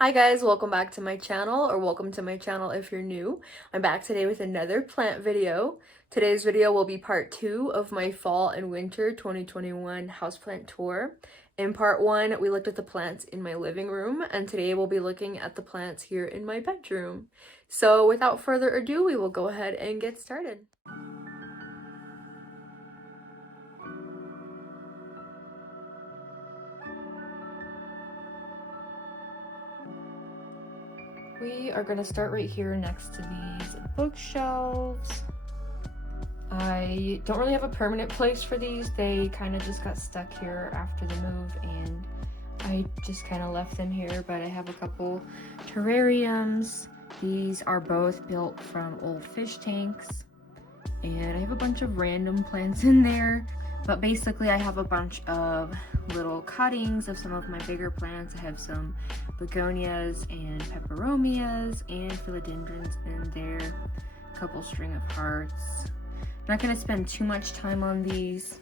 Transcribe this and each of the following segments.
Hi guys, welcome back to my channel, or welcome to my channel if you're new. I'm back today with another plant video. Today's video will be part 2 of my fall and winter 2021 houseplant tour. In part 1, we looked at the plants in my living room, and today we'll be looking at the plants here in my bedroom. So without further ado, we will go ahead and get started. We are going to start right here next to these bookshelves. I don't really have a permanent place for these. They kind of just got stuck here after the move and I just kind of left them here, but I have a couple terrariums. These are both built from old fish tanks, and I have a bunch of random plants in there, but basically I have a bunch of little cuttings of some of my bigger plants. I have some begonias and peperomias and philodendrons in there, a couple string of hearts. I'm not going to spend too much time on these.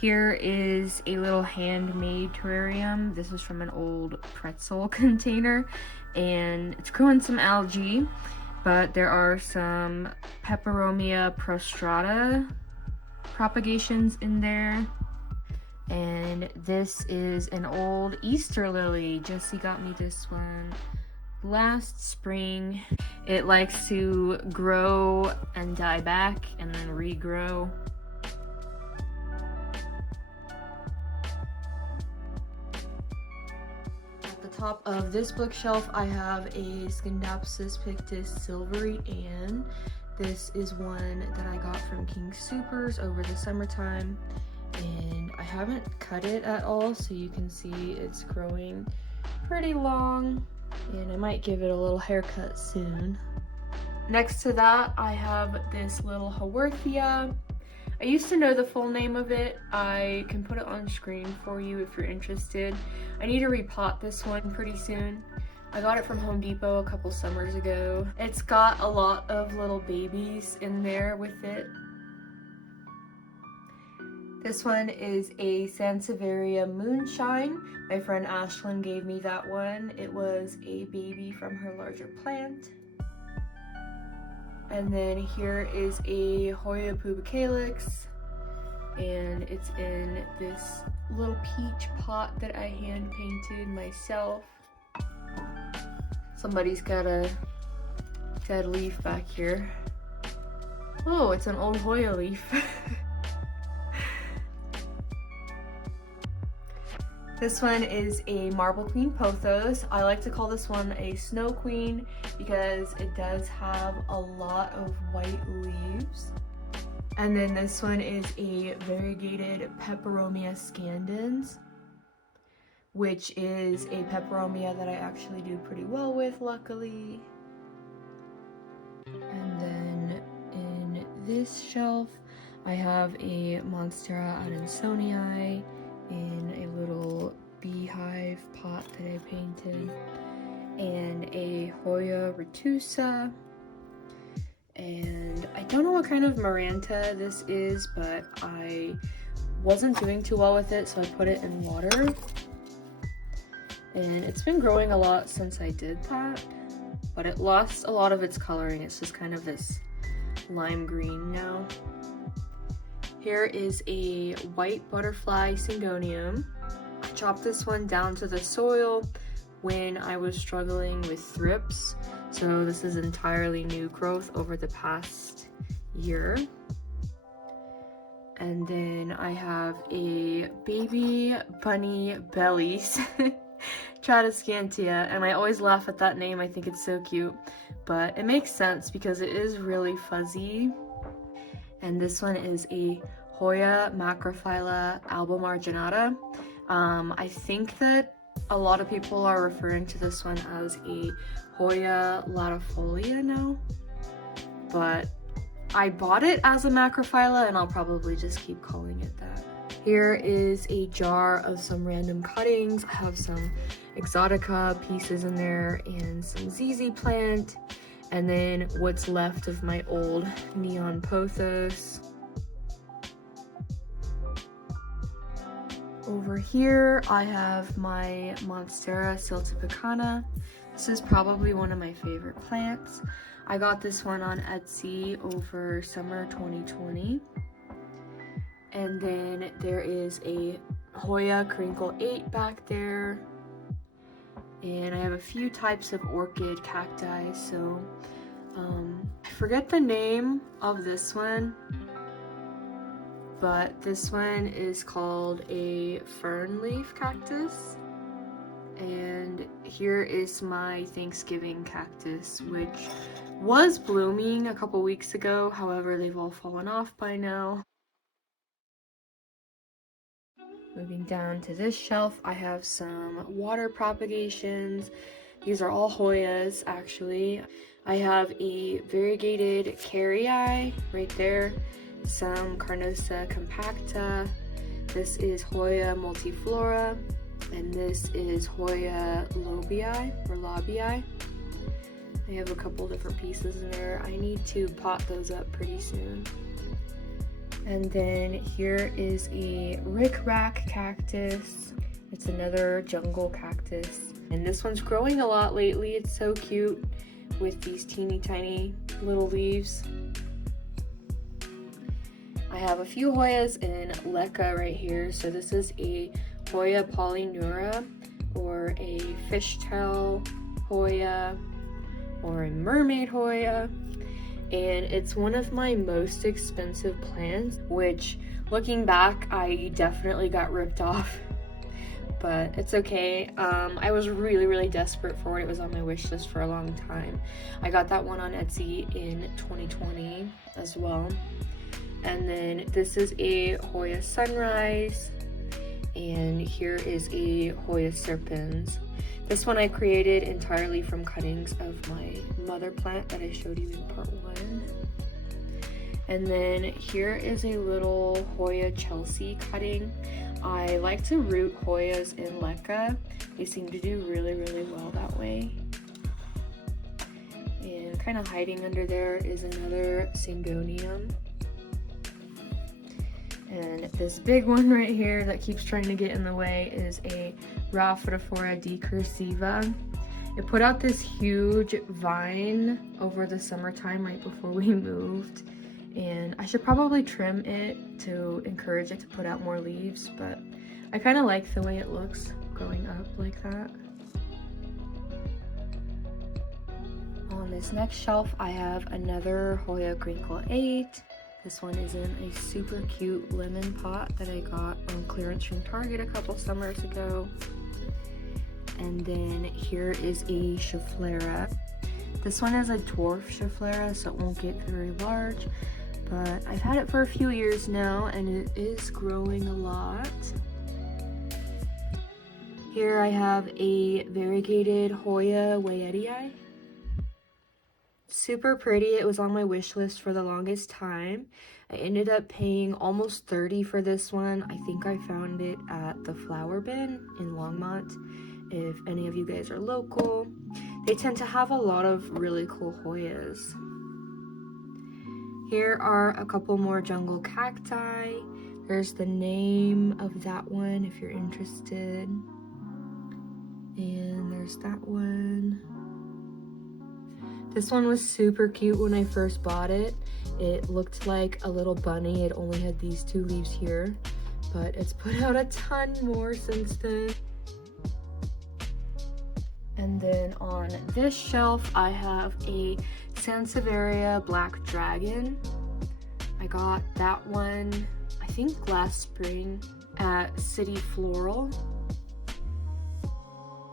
Here is a little handmade terrarium. This is from an old pretzel container, and it's growing some algae, but there are some peperomia prostrata propagations in there. And this is an old Easter lily. Jessie got me this one last spring. It likes to grow and die back and then regrow. At the top of this bookshelf, I have a Scindapsus pictus silvery Ann. This is one that I got from King Supers over the summertime, and I haven't cut it at all, so you can see it's growing pretty long, and I might give it a little haircut soon. Next to that, I have this little Hoya. I used to know the full name of it. I can put it on screen for you if you're interested. I need to repot this one pretty soon. I got it from Home Depot a couple summers ago. It's got a lot of little babies in there with it. This one is a Sansevieria Moonshine. My friend Ashlyn gave me that one. It was a baby from her larger plant. And then here is a Hoya pubicalyx, and it's in this little peach pot that I hand painted myself. Somebody's got a dead leaf back here. Oh, it's an old Hoya leaf. This one is a Marble Queen Pothos. I like to call this one a Snow Queen because it does have a lot of white leaves. And then this one is a variegated Peperomia scandens, which is a peperomia that I actually do pretty well with, luckily. And then in this shelf, I have a Monstera adansonii in a little beehive pot that I painted, and a Hoya retusa, and I don't know what kind of Maranta this is, but I wasn't doing too well with it, so I put it in water, and it's been growing a lot since I did that, but it lost a lot of its coloring. It's just kind of this lime green now. Here is a white butterfly syngonium. I chopped this one down to the soil when I was struggling with thrips, so this is entirely new growth over the past year. And then I have a baby bunny bellies, Tradescantia, and I always laugh at that name. I think it's so cute, but it makes sense because it is really fuzzy. And this one is a Hoya macrophylla albomarginata. I think that a lot of people are referring to this one as a Hoya latifolia now, but I bought it as a macrophylla and I'll probably just keep calling it that. Here is a jar of some random cuttings. I have some exotica pieces in there and some ZZ plant, and then what's left of my old neon pothos. Over here, I have my Monstera siltipicana. This is probably one of my favorite plants. I got this one on Etsy over summer 2020. And then there is a Hoya crinkle 8 back there. And I have a few types of orchid cacti, so I forget the name of this one, but this one is called a fern leaf cactus. And here is my Thanksgiving cactus, which was blooming a couple weeks ago. However, they've all fallen off by now. Moving down to this shelf, I have some water propagations. These are all Hoyas, actually. I have a variegated carrii right there, some Carnosa compacta. This is Hoya multiflora, and this is Hoya lobii or lobii. I have a couple different pieces in there. I need to pot those up pretty soon. And then here is a rickrack cactus. It's another jungle cactus. And this one's growing a lot lately. It's so cute with these teeny tiny little leaves. I have a few Hoyas in leca right here. So this is a Hoya polyneura, or a fishtail Hoya, or a mermaid Hoya. And it's one of my most expensive plants, which looking back, I definitely got ripped off, but it's okay. I was really desperate for it. It was on my wish list for a long time. I got that one on Etsy in 2020 as well. And then this is a Hoya sunrise, and here is a Hoya serpens. This one I created entirely from cuttings of my mother plant that I showed you in part 1. And then here is a little Hoya Chelsea cutting. I like to root Hoyas in leca. They seem to do really well that way. And kind of hiding under there is another Syngonium. And this big one right here that keeps trying to get in the way is a Rhaphidophora decursiva. It put out this huge vine over the summertime right before we moved, and I should probably trim it to encourage it to put out more leaves, but I kind of like the way it looks growing up like that. On this next shelf, I have another Hoya crinkle 8. This one is in a super cute lemon pot that I got on clearance from Target a couple summers ago. And then here is a shefflera. This one is a dwarf shefflera, so it won't get very large, but I've had it for a few years now and it is growing a lot. Here I have a variegated Hoya Wayetii. Super pretty. It was on my wish list for the longest time. I ended up paying almost $30 for this one. I think I found it at the Flower Bin in Longmont. If any of you guys are local, they tend to have a lot of really cool Hoyas. Here are a couple more jungle cacti. There's the name of that one if you're interested. And there's that one. This one was super cute when I first bought it. It looked like a little bunny. It only had these 2 leaves here, but it's put out a ton more since then. And then on this shelf, I have a Sansevieria Black Dragon. I got that one, I think last spring at City Floral.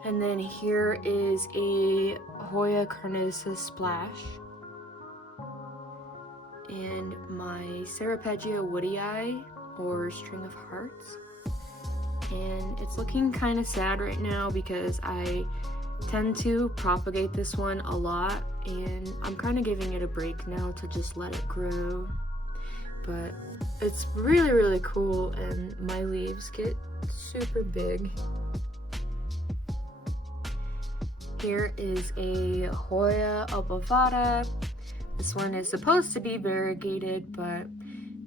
And then here is a Hoya Carnosa Splash. And my Ceropegia woodii, or String of Hearts. And it's looking kind of sad right now because I tend to propagate this one a lot, and I'm kind of giving it a break now to just let it grow. But it's really cool, and my leaves get super big. Here is a Hoya obovata. This one is supposed to be variegated, but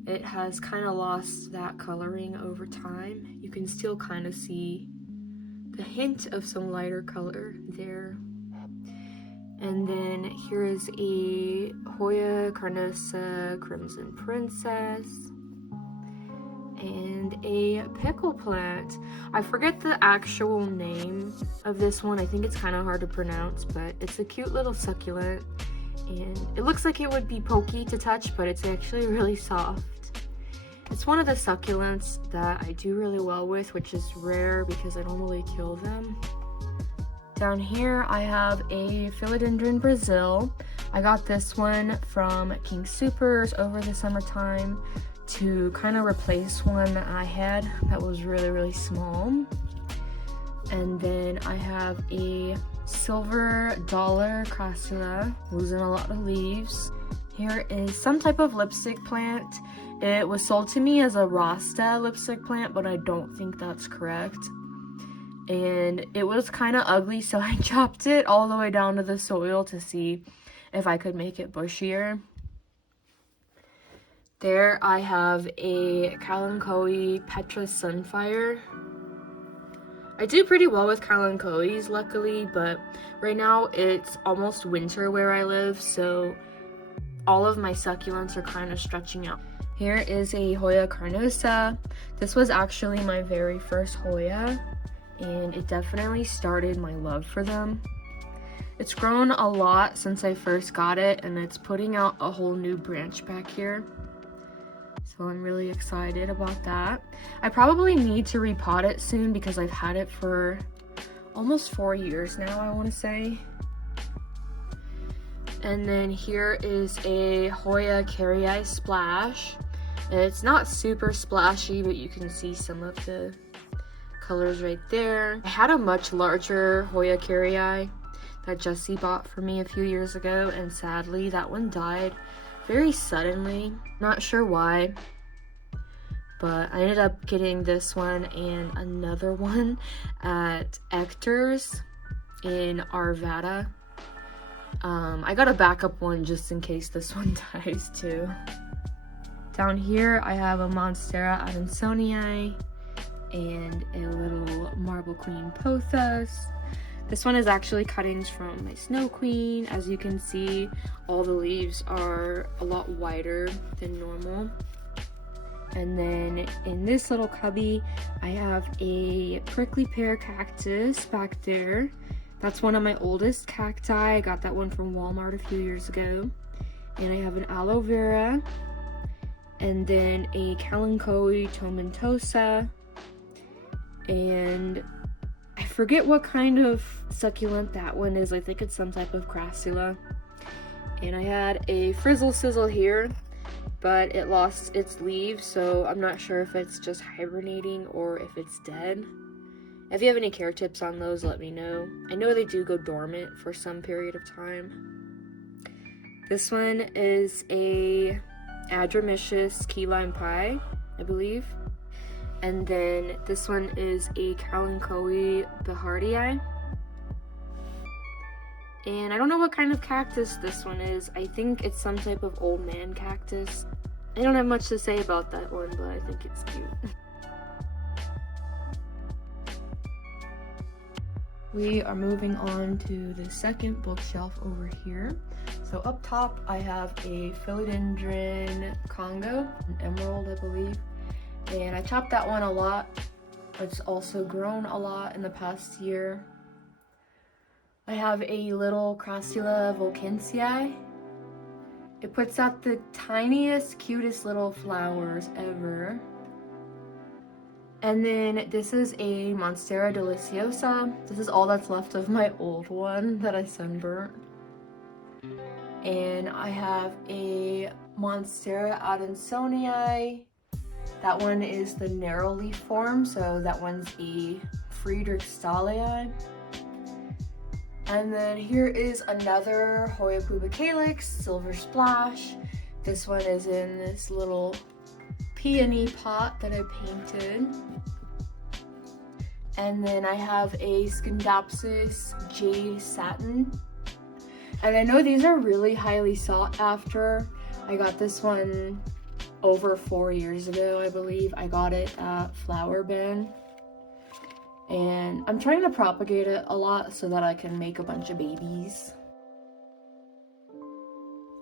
it has kind of lost that coloring over time. You can still kind of see the hint of some lighter color there. And then here is a Hoya carnosa crimson princess and a pickle plant. I forget the actual name of this one. I think it's kind of hard to pronounce, but it's a cute little succulent. And it looks like it would be pokey to touch, but it's actually really soft. It's one of the succulents that I do really well with, which is rare because I don't really kill them. Down here I have a Philodendron Brazil. I got this one from King Soopers over the summertime to kind of replace one that I had that was really small. And then I have a silver dollar crassula, losing a lot of leaves. Here is some type of lipstick plant. It was sold to me as a Rasta lipstick plant, but I don't think that's correct. And it was kind of ugly, so I chopped it all the way down to the soil to see if I could make it bushier. There I have a kalanchoe Petra Sunfire. I do pretty well with kalanchoes, luckily, but right now it's almost winter where I live, so all of my succulents are kind of stretching out. Here is a Hoya carnosa. This was actually my very first Hoya, and it definitely started my love for them. It's grown a lot since I first got it, and it's putting out a whole new branch back here. So I'm really excited about that. I probably need to repot it soon because I've had it for almost 4 years now, I want to say. And then here is a Hoya Carrii Splash. It's not super splashy, but you can see some of the colors right there. I had a much larger Hoya Carrii that Jesse bought for me a few years ago, and sadly that one died very suddenly. Not sure why, but I ended up getting this one and another one at Hector's in Arvada. I got a backup one just in case this one dies too. Down here I have a Monstera Adansonii and a little Marble Queen Pothos. This one is actually cuttings from my Snow Queen. As you can see, all the leaves are a lot wider than normal. And then in this little cubby, I have a prickly pear cactus back there. That's one of my oldest cacti. I got that one from Walmart a few years ago. And I have an aloe vera, and then a kalanchoe tomentosa, and I forget what kind of succulent that one is. I think it's some type of crassula. And I had a frizzle sizzle here, but it lost its leaves, so I'm not sure if it's just hibernating or if it's dead. If you have any care tips on those, let me know. I know they do go dormant for some period of time. This one is a Adramicious key lime pie, I believe. And then this one is a kalanchoe behardii. And I don't know what kind of cactus this one is. I think it's some type of old man cactus. I don't have much to say about that one, but I think it's cute. We are moving on to the second bookshelf over here. So up top I have a Philodendron Congo, an emerald I believe. And I chopped that one a lot. It's also grown a lot in the past year. I have a little Crassula volkensii. It puts out the tiniest, cutest little flowers ever. And then this is a Monstera deliciosa. This is all that's left of my old one that I sunburnt. And I have a Monstera Adansonii. That one is the narrow leaf form, so that one's a Friedrichstahli. And then here is another Hoya pubicalyx, Silver Splash. This one is in this little peony pot that I painted. And then I have a Scindapsus Jade Satin. And I know these are really highly sought after. I got this one over 4 years ago, I believe. I got it at Flower Bin. And I'm trying to propagate it a lot so that I can make a bunch of babies.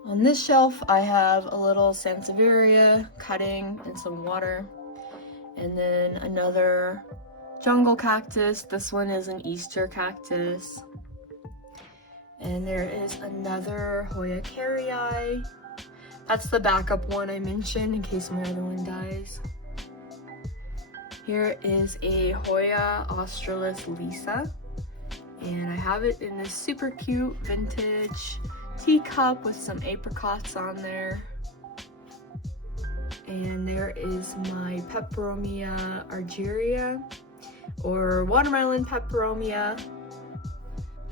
On this shelf, I have a little Sansevieria cutting and some water. And then another jungle cactus. This one is an Easter cactus. And there is another Hoya carrii. That's the backup one I mentioned in case my other one dies. Here is a Hoya australis lisa. And I have it in this super cute vintage teacup with some apricots on there. And there is my Peperomia argyria, or watermelon peperomia.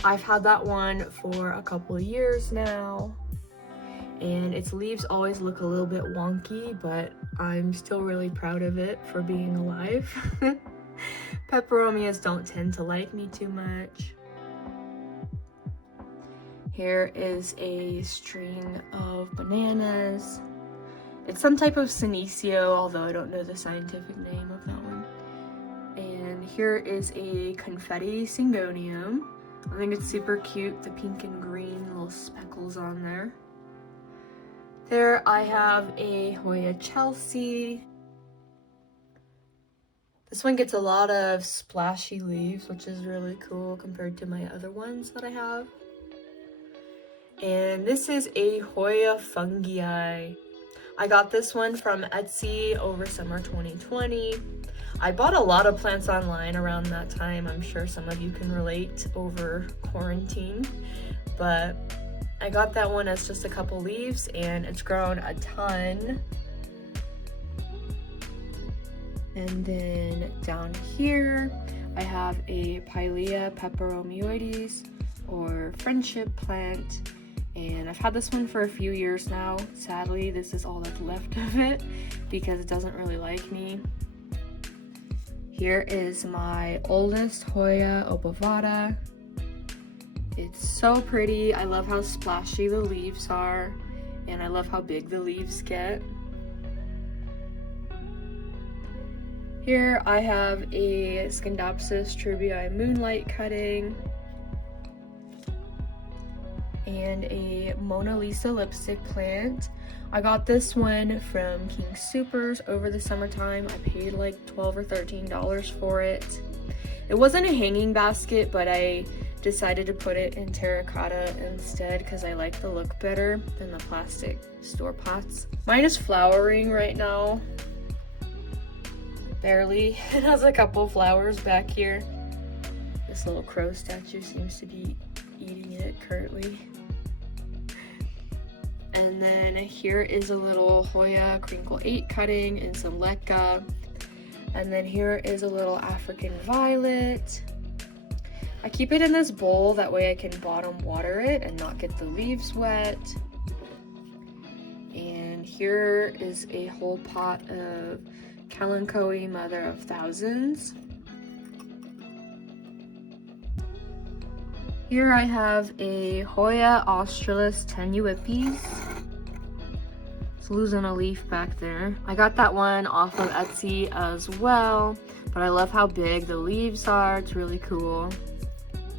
I've had that one for a couple of years now, and its leaves always look a little bit wonky, but I'm still really proud of it for being alive. Peperomias don't tend to like me too much. Here is a string of bananas. It's some type of senecio, although I don't know the scientific name of that one. And here is a confetti syngonium. I think it's super cute, the pink and green little speckles on there. There I have a Hoya Chelsea. This one gets a lot of splashy leaves, which is really cool compared to my other ones that I have. And this is a Hoya fungii. I got this one from Etsy over summer 2020. I bought a lot of plants online around that time. I'm sure some of you can relate over quarantine, but I got that one as just a couple leaves and it's grown a ton. And then down here, I have a Pilea peperomioides, or friendship plant. And I've had this one for a few years now. Sadly, this is all that's left of it because it doesn't really like me. Here is my oldest Hoya obovata. It's so pretty. I love how splashy the leaves are, and I love how big the leaves get. Here I have a Scindapsus trubii moonlight cutting, and a Mona Lisa lipstick plant. I got this one from King Soopers over the summertime. I paid like $12 or $13 for it. It wasn't a hanging basket, but I decided to put it in terracotta instead because I like the look better than the plastic store pots. Mine is flowering right now. Barely. It has a couple flowers back here. This little crow statue seems to be eating it currently. And then here is a little Hoya Crinkle 8 cutting and some leca. And then here is a little African violet. I keep it in this bowl, that way I can bottom water it and not get the leaves wet. And here is a whole pot of kalanchoe, mother of thousands. Here I have a Hoya australis tenuipes. It's losing a leaf back there. I got that one off of Etsy as well, but I love how big the leaves are. It's really cool.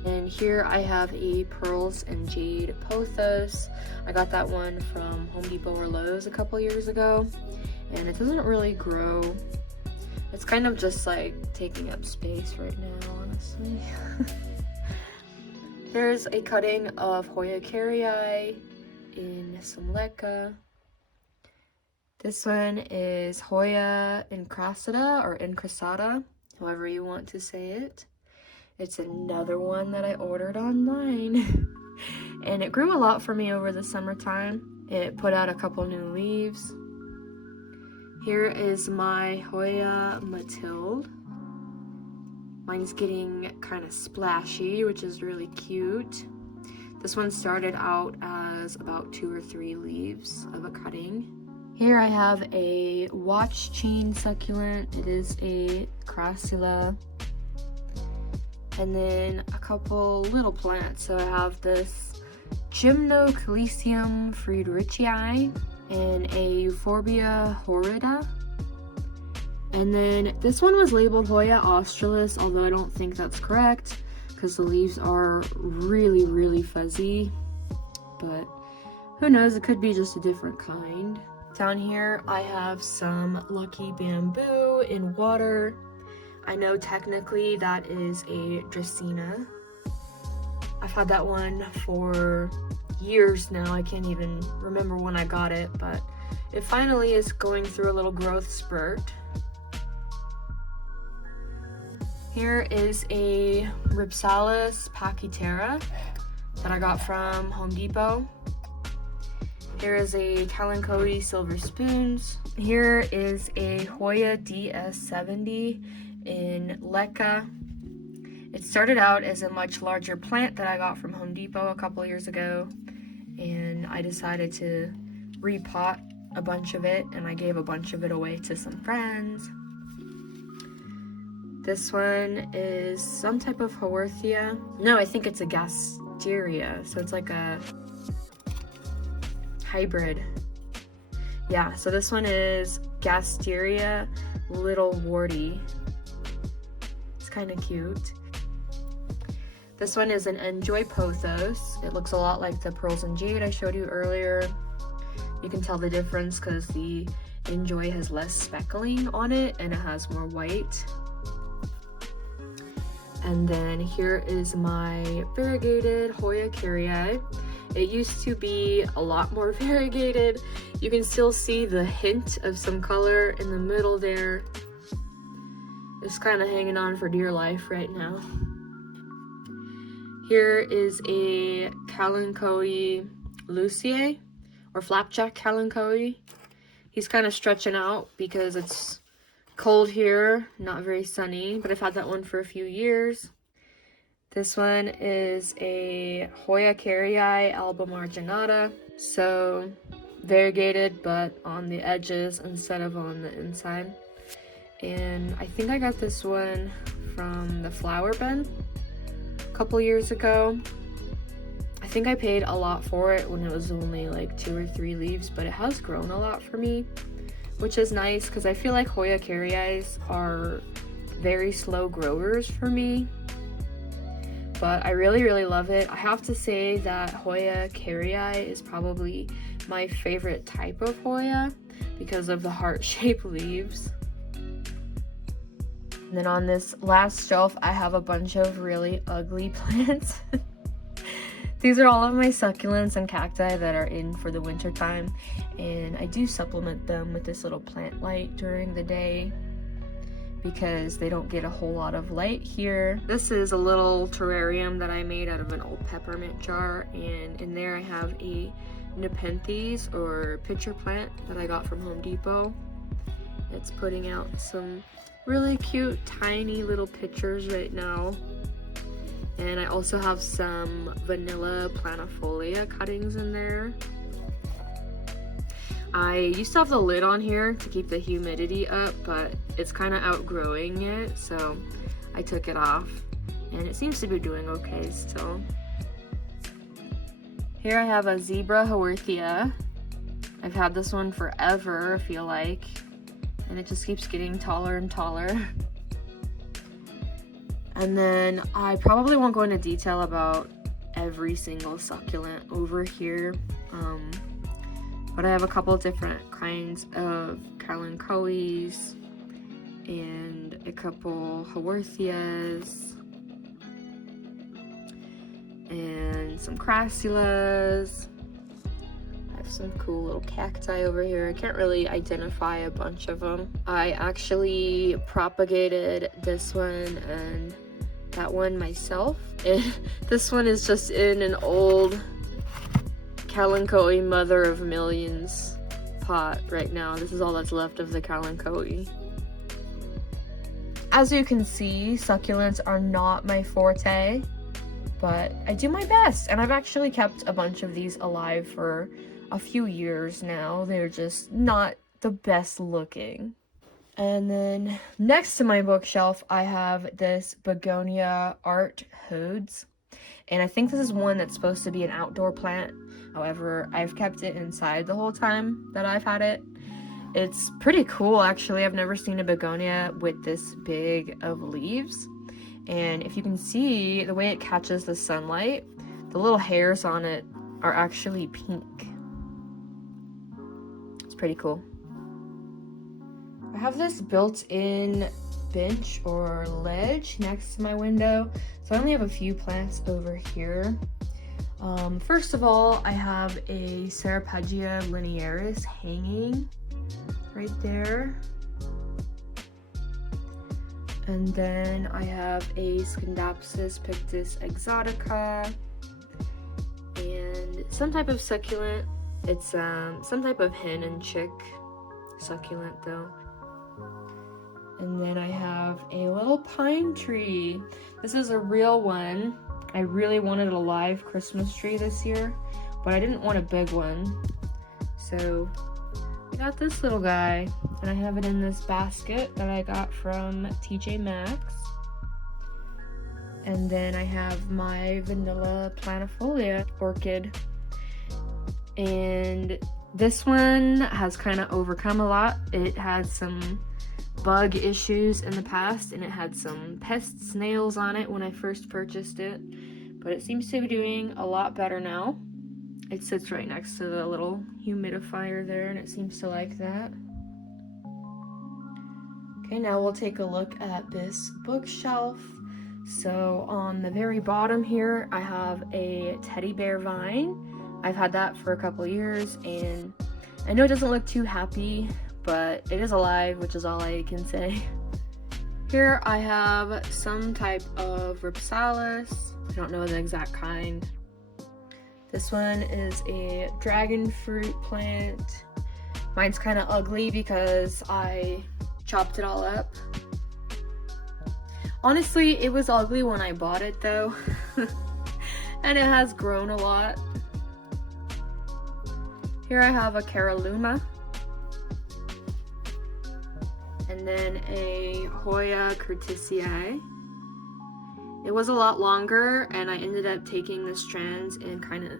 And here I have a pearls and jade pothos. I got that one from Home Depot or Lowe's a couple years ago, and it doesn't really grow. It's kind of just like taking up space right now, honestly. There's a cutting of Hoya carrii in some leca. This one is Hoya incrustata, or incrustata, however you want to say it. It's another one that I ordered online. And it grew a lot for me over the summertime. It put out a couple new leaves. Here is my Hoya Mathilde. Mine's getting kind of splashy, which is really cute. This one started out as about 2 or 3 leaves of a cutting. Here I have a watch chain succulent. It is a crassula. And then a couple little plants. So I have this Gymnocalycium friedrichii. and a Euphorbia horrida. And then this one was labeled Hoya australis, although I don't think that's correct because the leaves are really, really fuzzy. But who knows, it could be just a different kind. Down here I have some lucky bamboo in water. I know technically that is a Dracaena. I've had that one for years now. I can't even remember when I got it, but it finally is going through a little growth spurt. Here is a Ripsalis pachytera that I got from Home Depot. Here is a kalanchoe silver spoons. Here is a Hoya DS70 in leca. It started out as a much larger plant that I got from Home Depot a couple years ago, and I decided to repot a bunch of it, and I gave a bunch of it away to some friends. This one is some type of Haworthia. No, I think it's a Gasteria, so it's like a hybrid. Yeah, so this one is Gasteria Little Warty. It's kind of cute. This one is an Enjoy Pothos. It looks a lot like the Pearls and Jade I showed you earlier. You can tell the difference because the Enjoy has less speckling on it and it has more white. And then here is my variegated Hoya Kyrie. It used to be a lot more variegated. You can still see the hint of some color in the middle there. It's kind of hanging on for dear life right now. Here is a kalanchoe Lucier, or flapjack kalanchoe. He's kind of stretching out because it's cold here, not very sunny, but I've had that one for a few years. This one is a Hoya Kyrie alba marginata, so variegated but on the edges instead of on the inside. And I think I got this one from the flower bin a couple years ago. I think I paid a lot for it when it was only like 2 or 3 leaves, but it has grown a lot for me, which is nice because I feel like Hoya Kyries are very slow growers for me. But I really, really love it. I have to say that Hoya Kyrie is probably my favorite type of Hoya because of the heart-shaped leaves. And then on this last shelf, I have a bunch of really ugly plants. These are all of my succulents and cacti that are in for the winter time, and I do supplement them with this little plant light during the day because they don't get a whole lot of light here. This is a little terrarium that I made out of an old peppermint jar, and in there I have a Nepenthes or pitcher plant that I got from Home Depot. It's putting out some really cute tiny little pitchers right now. And I also have some vanilla planifolia cuttings in there. I used to have the lid on here to keep the humidity up, but it's kind of outgrowing it, so I took it off. And it seems to be doing okay still. Here I have a zebra Haworthia. I've had this one forever, I feel like. And it just keeps getting taller and taller. And then I probably won't go into detail about every single succulent over here, but I have a couple different kinds of kalanchoes and a couple Haworthias and some crassulas. I have some cool little cacti over here. I can't really identify a bunch of them. I actually propagated this one and that one myself. And this one is just in an old kalanchoe mother of millions pot right now. This is all that's left of the kalanchoe. As you can see, succulents are not my forte, but I do my best. And I've actually kept a bunch of these alive for a few years now. They're just not the best looking. And then next to my bookshelf, I have this begonia art hodes. And I think this is one that's supposed to be an outdoor plant, However, I've kept it inside the whole time that I've had it. It's pretty cool, actually. I've never seen a begonia with this big of leaves. And if you can see the way it catches the sunlight, the little hairs on it are actually pink. It's pretty cool. I have this built-in bench or ledge next to my window, so I only have a few plants over here. First of all, I have a Ceropegia linearis hanging right there. And then I have a Scindapsus pictus exotica and some type of succulent. It's some type of hen and chick succulent though. And then I have a little pine tree. This is a real one. I really wanted a live Christmas tree this year, but I didn't want a big one. So I got this little guy, and I have it in this basket that I got from TJ Maxx. And then I have my vanilla planifolia orchid. And this one has kind of overcome a lot. It had some bug issues in the past, and it had some pest snails on it when I first purchased it, but it seems to be doing a lot better now. It sits right next to the little humidifier there, and it seems to like that. Okay, now we'll take a look at this bookshelf. So on the very bottom here, I have a teddy bear vine. I've had that for a couple years, and I know it doesn't look too happy, but it is alive, which is all I can say. Here I have some type of ripsalis. I don't know the exact kind. This one is a dragon fruit plant. Mine's kind of ugly because I chopped it all up. Honestly, it was ugly when I bought it though. And it has grown a lot. Here I have a caralluma. And then a Hoya curtisiae. It was a lot longer, and I ended up taking the strands and kind of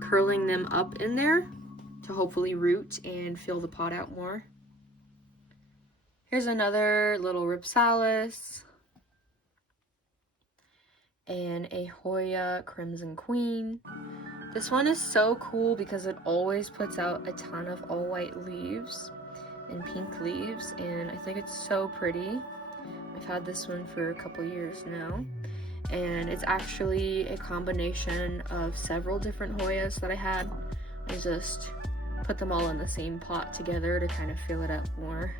curling them up in there to hopefully root and fill the pot out more. Here's another little ripsalis and a Hoya crimson queen. This one is so cool because it always puts out a ton of all white leaves and pink leaves, and I think it's so pretty. I've had this one for a couple years now, and it's actually a combination of several different Hoyas that I had. I just put them all in the same pot together to kind of fill it up more.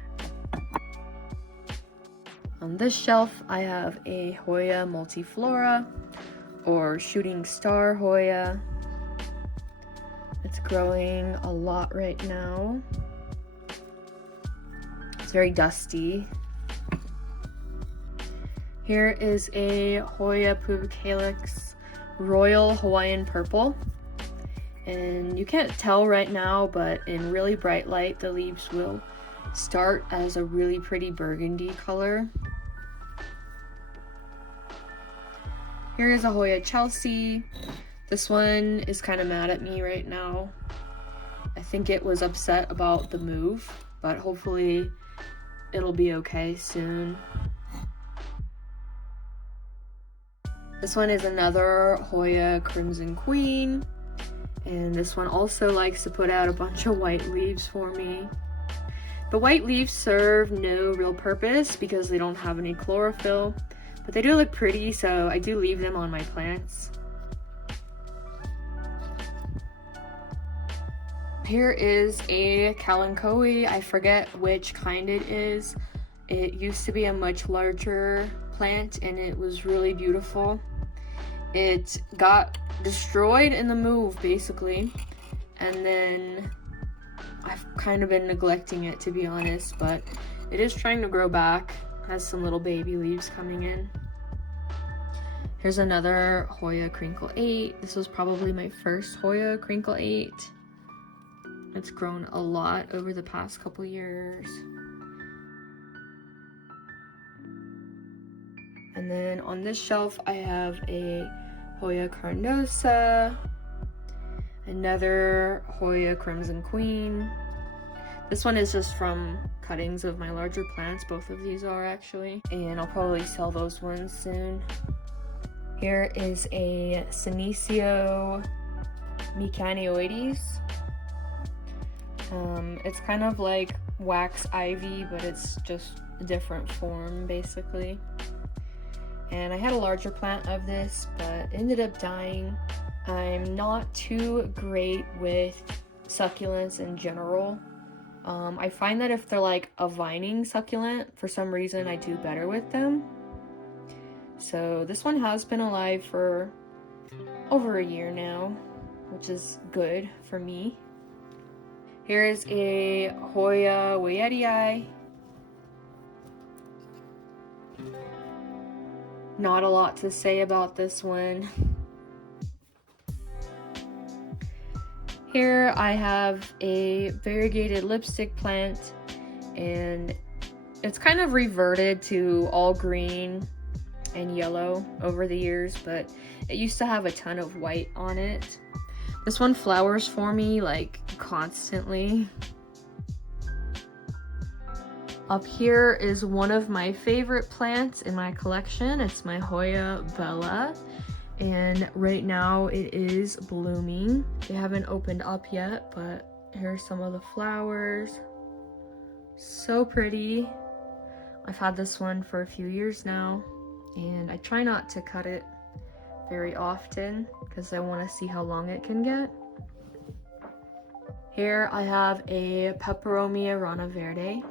On this shelf I have a Hoya multiflora, or shooting star Hoya. It's growing a lot right now. It's very dusty. Here is a Hoya pubicalyx royal Hawaiian purple. And you can't tell right now, but in really bright light the leaves will start as a really pretty burgundy color. Here is a Hoya Chelsea. This one is kind of mad at me right now. I think it was upset about the move, but hopefully it'll be okay soon. This one is another Hoya Crimson Queen, and this one also likes to put out a bunch of white leaves for me. The white leaves serve no real purpose because they don't have any chlorophyll, but they do look pretty, so I do leave them on my plants. Here is a kalanchoe. I forget which kind it is. It used to be a much larger plant and it was really beautiful. It got destroyed in the move basically, and then I've kind of been neglecting it, to be honest, but it is trying to grow back. Has some little baby leaves coming in. Here's another Hoya Crinkle 8. This was probably my first Hoya Crinkle 8. It's grown a lot over the past couple years. And then on this shelf I have a Hoya Carnosa. Another Hoya Crimson Queen. This one is just from cuttings of my larger plants. Both of these are actually. And I'll probably sell those ones soon. Here is a Senecio Mecanioides. It's kind of like wax ivy, but it's just a different form basically. And I had a larger plant of this, but ended up dying. I'm not too great with succulents in general. I find that if they're like a vining succulent, for some reason I do better with them. So this one has been alive for over a year now, which is good for me. Here's a Hoya Wietii. Not a lot to say about this one. Here I have a variegated lipstick plant, and it's kind of reverted to all green and yellow over the years, but it used to have a ton of white on it. This one flowers for me like constantly. Up here is one of my favorite plants in my collection. It's my Hoya Bella, and right now it is blooming. They haven't opened up yet, but here's some of the flowers. So pretty. I've had this one for a few years now, and I try not to cut it very often because I want to see how long it can get. Here I have a Peperomia Rana Verde.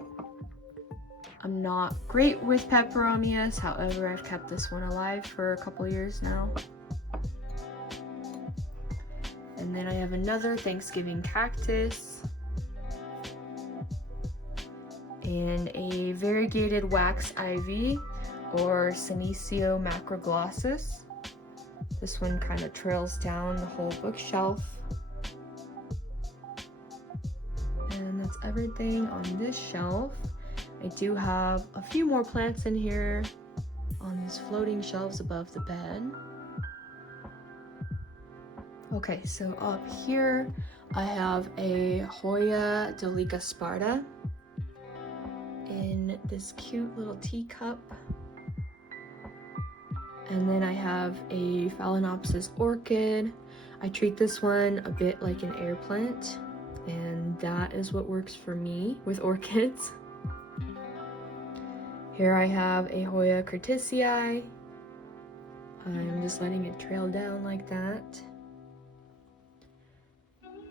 I'm not great with peperomias, however I've kept this one alive for a couple years now. And then I have another Thanksgiving cactus and a variegated wax ivy or Senecio macroglossus. This one kind of trails down the whole bookshelf. And that's everything on this shelf. I do have a few more plants in here on these floating shelves above the bed. Okay, so up here I have a Hoya deliciosa in this cute little teacup. And then I have a Phalaenopsis orchid. I treat this one a bit like an air plant, and that is what works for me with orchids. Here I have a Hoya curtisii. I'm just letting it trail down like that.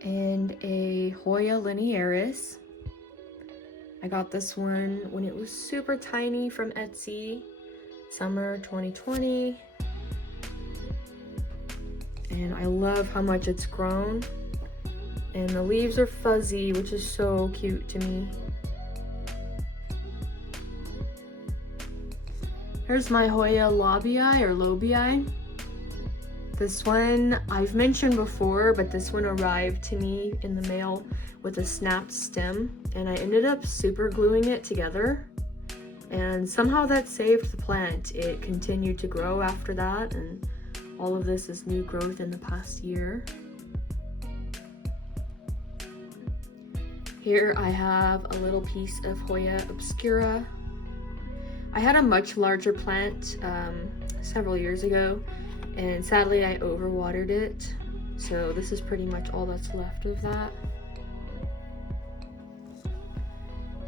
And a Hoya linearis. I got this one when it was super tiny from Etsy, summer 2020. And I love how much it's grown. And the leaves are fuzzy, which is so cute to me. Here's my Hoya lobii. This one I've mentioned before, but this one arrived to me in the mail with a snapped stem, and I ended up super gluing it together. And somehow that saved the plant. It continued to grow after that, and all of this is new growth in the past year. Here I have a little piece of Hoya obscura. I had a much larger plant several years ago, and sadly I overwatered it, so this is pretty much all that's left of that.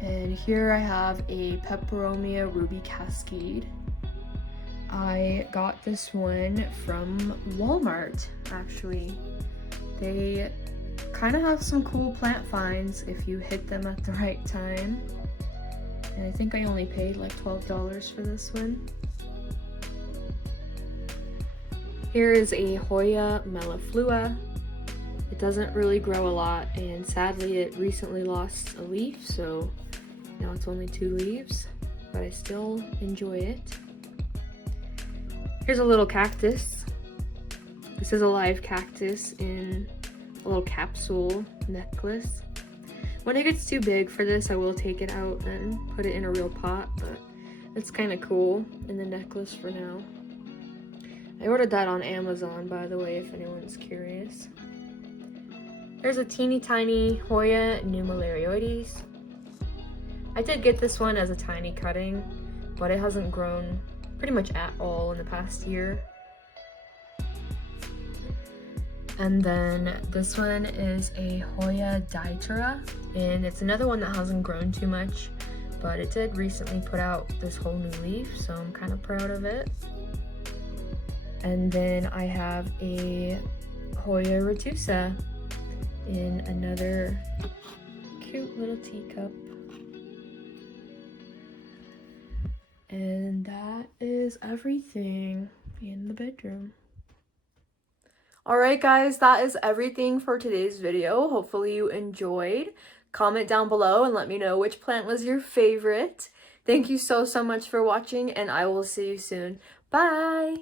And here I have a Peperomia ruby cascade. I got this one from Walmart, actually. They kind of have some cool plant finds if you hit them at the right time. And I think I only paid like $12 for this one. Here is a Hoya melliflua. It doesn't really grow a lot, and sadly it recently lost a leaf, so now it's only 2 leaves, but I still enjoy it. Here's a little cactus. This is a live cactus in a little capsule necklace. When it gets too big for this, I will take it out and put it in a real pot, but it's kind of cool in the necklace for now. I ordered that on Amazon, by the way, if anyone's curious. Here's a teeny tiny Hoya numerarioides. I did get this one as a tiny cutting, but it hasn't grown pretty much at all in the past year. And then this one is a Hoya diatura, and it's another one that hasn't grown too much, but it did recently put out this whole new leaf, so I'm kind of proud of it. And then I have a Hoya retusa in another cute little teacup. And that is everything in the bedroom. Alright guys, that is everything for today's video. Hopefully you enjoyed. Comment down below and let me know which plant was your favorite. Thank you so much for watching, and I will see you soon. Bye!